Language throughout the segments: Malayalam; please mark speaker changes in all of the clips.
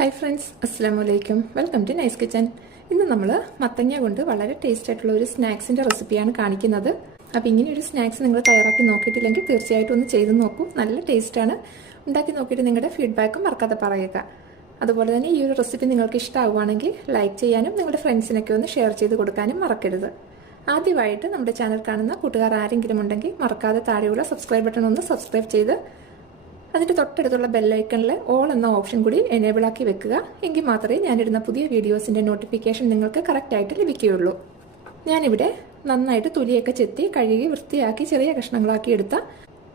Speaker 1: ഹായ് ഫ്രണ്ട്സ് അസ്സാം വലൈക്കും വെൽക്കം ടു നൈസ് കിച്ചൻ ഇന്ന് നമ്മൾ മത്തങ്ങ കൊണ്ട് വളരെ ടേസ്റ്റ് ആയിട്ടുള്ള ഒരു സ്നാക്സിന്റെ റെസിപ്പിയാണ് കാണിക്കുന്നത്. അപ്പോൾ ഇങ്ങനെ ഒരു സ്നാക്സ് നിങ്ങൾ തയ്യാറാക്കി നോക്കിയിട്ടില്ലെങ്കിൽ തീർച്ചയായിട്ടും ഒന്ന് ചെയ്ത് നോക്കൂ. നല്ല ടേസ്റ്റാണ് ഉണ്ടാക്കി നോക്കിയിട്ട് നിങ്ങളുടെ ഫീഡ്ബാക്കും മറക്കാതെ പറയുക. അതുപോലെ തന്നെ ഈ ഒരു റെസിപ്പി നിങ്ങൾക്ക് ഇഷ്ടമാവുകയാണെങ്കിൽ ലൈക്ക് ചെയ്യാനും നിങ്ങളുടെ ഫ്രണ്ട്സിനൊക്കെ ഒന്ന് ഷെയർ ചെയ്ത് കൊടുക്കാനും മറക്കരുത്. ആദ്യമായിട്ട് നമ്മുടെ ചാനൽ കാണുന്ന കൂട്ടുകാർ ആരെങ്കിലും ഉണ്ടെങ്കിൽ മറക്കാതെ താഴെയുള്ള സബ്സ്ക്രൈബ് ബട്ടൺ ഒന്ന് സബ്സ്ക്രൈബ് ചെയ്ത് അതിന്റെ തൊട്ടടുത്തുള്ള ബെല്ലൈക്കണിൽ ഓൾ എന്ന ഓപ്ഷൻ കൂടി എനേബിൾ ആക്കി വെക്കുക. എങ്കിൽ മാത്രമേ ഞാനിടുന്ന പുതിയ വീഡിയോസിന്റെ നോട്ടിഫിക്കേഷൻ നിങ്ങൾക്ക് കറക്റ്റായിട്ട് ലഭിക്കുകയുള്ളൂ. ഞാനിവിടെ നന്നായിട്ട് തൊലിയൊക്കെ ചെത്തി കഴുകി വൃത്തിയാക്കി ചെറിയ കഷ്ണങ്ങളാക്കി എടുത്ത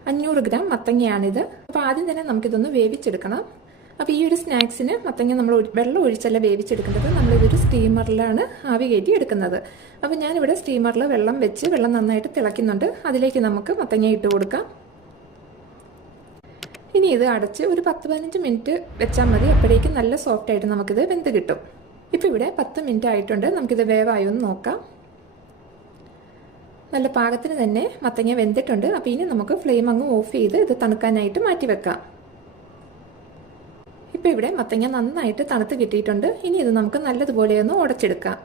Speaker 1: അഞ്ഞൂറ് ഗ്രാം മത്തങ്ങയാണിത്. അപ്പോൾ ആദ്യം തന്നെ നമുക്കിതൊന്ന് വേവിച്ചെടുക്കണം. അപ്പോൾ ഈ ഒരു സ്നാക്സിന് മത്തങ്ങ നമ്മൾ വെള്ളം ഒഴിച്ചല്ല വേവിച്ചെടുക്കേണ്ടത്. നമ്മളിതൊരു സ്റ്റീമറിലാണ് ആവി കയറ്റി എടുക്കുന്നത്. അപ്പോൾ ഞാനിവിടെ സ്റ്റീമറിൽ വെള്ളം വെച്ച് വെള്ളം നന്നായിട്ട് തിളയ്ക്കുന്നുണ്ട്. അതിലേക്ക് നമുക്ക് മത്തങ്ങ ഇട്ട് കൊടുക്കാം. ഇനി ഇത് അടച്ച് ഒരു പത്ത് പതിനഞ്ച് മിനിറ്റ് വെച്ചാൽ മതി. അപ്പോഴേക്കും നല്ല സോഫ്റ്റ് ആയിട്ട് നമുക്കിത് വെന്ത് കിട്ടും. ഇപ്പോൾ ഇവിടെ പത്ത് മിനിറ്റ് ആയിട്ടുണ്ട്. നമുക്കിത് വേവായോ എന്ന് നോക്കാം. നല്ല പാകത്തിന് തന്നെ മത്തങ്ങ വെന്തിട്ടുണ്ട്. അപ്പോൾ ഇനി നമുക്ക് ഫ്ലെയിം അങ്ങ് ഓഫ് ചെയ്ത് ഇത് തണുക്കാനായിട്ട് മാറ്റി വെക്കാം. ഇപ്പോൾ ഇവിടെ മത്തങ്ങ നന്നായിട്ട് തണുത്ത് കിട്ടിയിട്ടുണ്ട്. ഇനി ഇത് നമുക്ക് നല്ലതുപോലെ ഒന്ന് ഉടച്ചെടുക്കാം.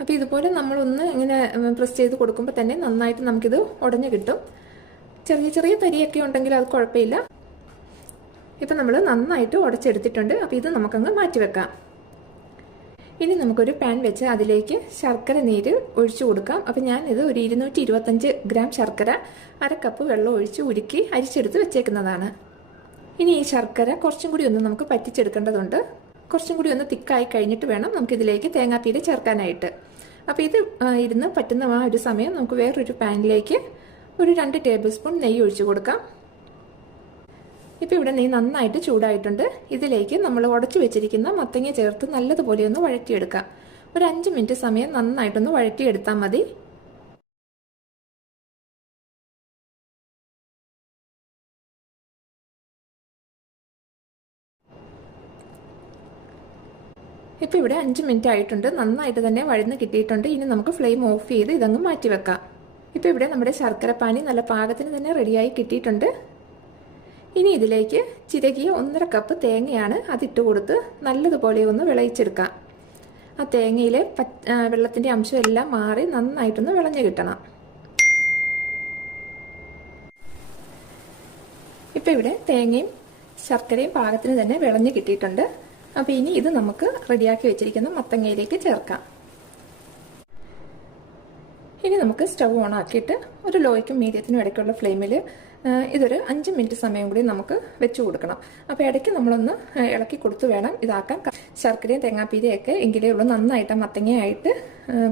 Speaker 1: അപ്പോൾ ഇതുപോലെ നമ്മളൊന്ന് ഇങ്ങനെ പ്രസ് ചെയ്ത് കൊടുക്കുമ്പോൾ തന്നെ നന്നായിട്ട് നമുക്കിത് ഉടഞ്ഞു കിട്ടും. ചെറിയ ചെറിയ തരിയൊക്കെ ഉണ്ടെങ്കിൽ അത് കുഴപ്പമില്ല. ഇപ്പം നമ്മൾ നന്നായിട്ട് ഉടച്ചെടുത്തിട്ടുണ്ട്. അപ്പോൾ ഇത് നമുക്കങ്ങ് മാറ്റി വെക്കാം. ഇനി നമുക്കൊരു പാൻ വെച്ച് അതിലേക്ക് ശർക്കര നീര് ഒഴിച്ചു കൊടുക്കാം. അപ്പം ഞാൻ ഇത് ഒരു ഇരുന്നൂറ്റി ഇരുപത്തഞ്ച് ഗ്രാം ശർക്കര അര കപ്പ് വെള്ളം ഒഴിച്ച് ഉരുക്കി അരിച്ചെടുത്ത് വെച്ചേക്കുന്നതാണ്. ഇനി ഈ ശർക്കര കുറച്ചും കൂടി ഒന്ന് നമുക്ക് പറ്റിച്ചെടുക്കേണ്ടതുണ്ട്. കുറച്ചും കൂടി ഒന്ന് തിക്കായി കഴിഞ്ഞിട്ട് വേണം നമുക്കിതിലേക്ക് തേങ്ങാപ്പീര് ചേർക്കാനായിട്ട്. അപ്പോൾ ഇത് ഇരുന്ന് പറ്റുന്ന ആ ഒരു സമയം നമുക്ക് വേറൊരു പാനിലേക്ക് ഒരു രണ്ട് ടേബിൾ സ്പൂൺ നെയ്യ് ഒഴിച്ചു കൊടുക്കാം. ഇപ്പോൾ ഇവിടെ നീ നന്നായിട്ട് ചൂടായിട്ടുണ്ട്. ഇതിലേക്ക് നമ്മൾ ഉടച്ചു വെച്ചിരിക്കുന്ന മത്തങ്ങ ചേർത്ത് നല്ലതുപോലെ ഒന്ന് വഴറ്റിയെടുക്കാം. ഒരു അഞ്ച് മിനിറ്റ് സമയം നന്നായിട്ടൊന്ന് വഴറ്റിയെടുത്താൽ മതി. ഇപ്പോൾ ഇവിടെ അഞ്ച് മിനിറ്റ് ആയിട്ടുണ്ട്. നന്നായിട്ട് തന്നെ വഴന്ന് കിട്ടിയിട്ടുണ്ട്. ഇനി നമുക്ക് ഫ്ലെയിം ഓഫ് ചെയ്ത് ഇതങ്ങ് മാറ്റി വെക്കാം ഇപ്പോൾ ഇവിടെ നമ്മുടെ ശർക്കരപ്പാനി നല്ല പാകത്തിന് തന്നെ റെഡിയായി കിട്ടിയിട്ടുണ്ട്. ഇനി ഇതിലേക്ക് ചിരകിയ ഒന്നര കപ്പ് തേങ്ങയാണ് അതിട്ട് കൊടുത്ത് നല്ലതുപോലെ ഒന്ന് വിളയിച്ചെടുക്കാം. ആ തേങ്ങയിലെ വെള്ളത്തിന്റെ അംശം എല്ലാം മാറി നന്നായിട്ടൊന്ന് വിളഞ്ഞു കിട്ടണം. ഇപ്പം ഇവിടെ തേങ്ങയും ശർക്കരയും പാകത്തിന് തന്നെ വിളഞ്ഞു കിട്ടിയിട്ടുണ്ട്. അപ്പോൾ ഇനി ഇത് നമുക്ക് റെഡിയാക്കി വെച്ചിരിക്കുന്ന മത്തങ്ങയിലേക്ക് ചേർക്കാം. ഇനി നമുക്ക് സ്റ്റവ് ഓൺ ആക്കിയിട്ട് ഒരു ലോയ്ക്കും മീഡിയത്തിനും ഇടയ്ക്കുള്ള ഫ്ലെയിമിൽ ഇതൊരു അഞ്ച് മിനിറ്റ് സമയം കൂടി നമുക്ക് വെച്ച് കൊടുക്കണം. അപ്പോൾ ഇടയ്ക്ക് നമ്മളൊന്ന് ഇളക്കി കൊടുത്തു വേണം ഇതാക്കാൻ. ശർക്കരയും തേങ്ങാപ്പീരയൊക്കെ എങ്കിലേ ഉള്ളൂ. നന്നായിട്ട് മത്തങ്ങയായിട്ട്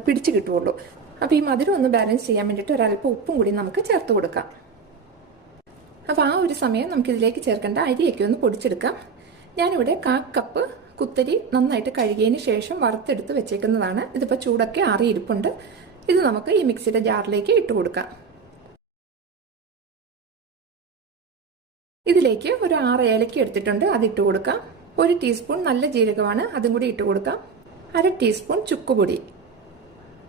Speaker 1: പിടിച്ചു കിട്ടുകയുള്ളൂ അപ്പോൾ ഈ മധുരം ഒന്ന് ബാലൻസ് ചെയ്യാൻ വേണ്ടിയിട്ട് ഒരല്പം ഉപ്പും കൂടി നമുക്ക് ചേർത്ത് കൊടുക്കാം. അപ്പോൾ ആ ഒരു സമയം നമുക്ക് ഇതിലേക്ക് ചേർക്കേണ്ട അരിയൊക്കെ ഒന്ന് പൊടിച്ചെടുക്കാം. ഞാനിവിടെ കാ കപ്പ് കുത്തരി നന്നായിട്ട് കഴുകിയതിന് ശേഷം വറുത്തെടുത്ത് വെച്ചേക്കുന്നതാണ്. ഇതിപ്പോൾ ചൂടൊക്കെ ആറിയിരിപ്പുണ്ട്. ഇത് നമുക്ക് ഈ മിക്സിയുടെ ജാറിലേക്ക് ഇട്ട് കൊടുക്കാം. ഇതിലേക്ക് ഒരു ആറ് ഏലക്ക എടുത്തിട്ടുണ്ട്. അത് ഇട്ട് കൊടുക്കാം. ഒരു ടീസ്പൂൺ നല്ല ജീരകമാണ്. അതും കൂടി ഇട്ട് കൊടുക്കാം. അര ടീസ്പൂൺ ചുക്കുപൊടി.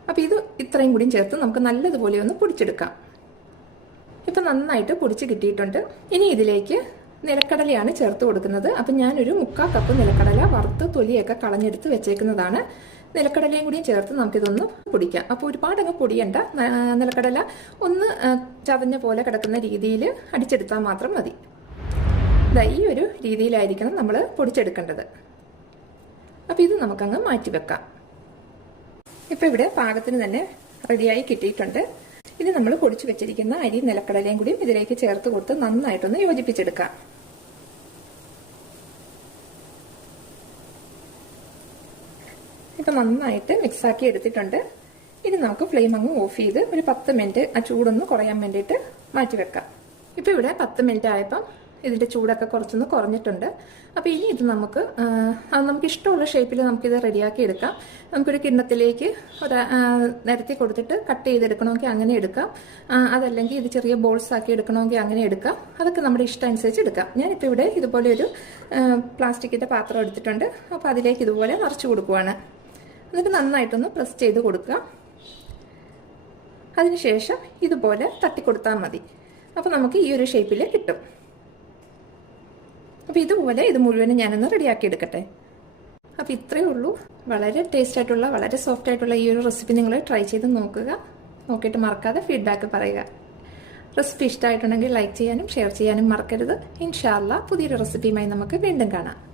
Speaker 1: അപ്പോൾ ഇത് ഇത്രയും കൂടി ചേർത്ത് നമുക്ക് നല്ലതുപോലെ ഒന്ന് പൊടിച്ചെടുക്കാം. ഇപ്പം നന്നായിട്ട് പൊടിച്ച് കിട്ടിയിട്ടുണ്ട്. ഇനി ഇതിലേക്ക് നിലക്കടലയാണ് ചേർത്ത് കൊടുക്കുന്നത്. അപ്പം ഞാനൊരു മുക്കാൽ കപ്പ് നിലക്കടല വറുത്ത് തൊലിയൊക്കെ കളഞ്ഞെടുത്ത് വെച്ചേക്കുന്നതാണ്. നിലക്കടലയും കൂടിയും ചേർത്ത് നമുക്കിതൊന്ന് പൊടിക്കാം. അപ്പോൾ ഒരുപാടങ്ങ് പൊടിയണ്ട. നിലക്കടല ഒന്ന് ചതഞ്ഞ പോലെ കിടക്കുന്ന രീതിയിൽ അടിച്ചെടുത്താൽ മാത്രം മതി. ഈ ഒരു രീതിയിലായിരിക്കണം നമ്മൾ പൊടിച്ചെടുക്കേണ്ടത്. അപ്പോൾ ഇത് നമുക്കങ്ങ് മാറ്റി വെക്കാം. ഇപ്പം ഇവിടെ പാകത്തിന് തന്നെ റെഡിയായി കിട്ടിയിട്ടുണ്ട്. ഇനി നമ്മൾ പൊടിച്ചു വെച്ചിരിക്കുന്ന അരി നിലക്കടലയും കൂടി ഇതിലേക്ക് ചേർത്ത് കൊടുത്ത് നന്നായിട്ടൊന്ന് യോജിപ്പിച്ചെടുക്കാം. ഇപ്പം നന്നായിട്ട് മിക്സാക്കി എടുത്തിട്ടുണ്ട്. ഇനി നമുക്ക് ഫ്ലെയിം അങ്ങ് ഓഫ് ചെയ്ത് ഒരു പത്ത് മിനിറ്റ് ആ ചൂടൊന്ന് കുറയാൻ വേണ്ടിയിട്ട് മാറ്റി വെക്കാം. ഇപ്പം ഇവിടെ പത്ത് മിനിറ്റ് ആയപ്പം ഇതിന്റെ ചൂടൊക്കെ കുറച്ചൊന്ന് കുറഞ്ഞിട്ടുണ്ട്. അപ്പോൾ ഇനി ഇത് നമുക്ക് നമുക്ക് ഇഷ്ടമുള്ള ഷേപ്പിൽ നമുക്കിത് റെഡിയാക്കി എടുക്കാം. നമുക്കൊരു കിണ്ണത്തിലേക്ക് ഒരു നിരത്തി കൊടുത്തിട്ട് കട്ട് ചെയ്തെടുക്കണമെങ്കിൽ അങ്ങനെ എടുക്കാം. അതല്ലെങ്കിൽ ഇത് ചെറിയ ബോൾസ് ആക്കി എടുക്കണമെങ്കിൽ അങ്ങനെ എടുക്കാം. അതൊക്കെ നമ്മുടെ ഇഷ്ടം അനുസരിച്ച് എടുക്കാം. ഞാനിപ്പോൾ ഇവിടെ ഇതുപോലെ ഒരു പ്ലാസ്റ്റിക്കിന്റെ പാത്രം എടുത്തിട്ടുണ്ട്. അപ്പോൾ അതിലേക്ക് ഇതുപോലെ നിറച്ച് കൊടുക്കുവാണ്. എന്നിട്ട് നന്നായിട്ടൊന്ന് പ്രസ് ചെയ്ത് കൊടുക്കുക. അതിനുശേഷം ഇതുപോലെ തട്ടിക്കൊടുത്താൽ മതി. അപ്പോൾ നമുക്ക് ഈ ഒരു ഷേപ്പിൽ കിട്ടും. അപ്പോൾ ഇതുപോലെ ഇത് മുഴുവനും ഞാനൊന്ന് റെഡിയാക്കി എടുക്കട്ടെ. അപ്പോൾ ഇത്രയേ ഉള്ളൂ. വളരെ ടേസ്റ്റ് ആയിട്ടുള്ള വളരെ സോഫ്റ്റ് ആയിട്ടുള്ള ഈ ഒരു റെസിപ്പി നിങ്ങൾ ട്രൈ ചെയ്ത് നോക്കുക. നോക്കിയിട്ട് മറക്കാതെ ഫീഡ്ബാക്ക് പറയുക. റെസിപ്പി ഇഷ്ടമായിട്ടുണ്ടെങ്കിൽ ലൈക്ക് ചെയ്യാനും ഷെയർ ചെയ്യാനും മറക്കരുത്. ഇൻഷാല്ല പുതിയൊരു റെസിപ്പിയുമായി നമുക്ക് വീണ്ടും കാണാം.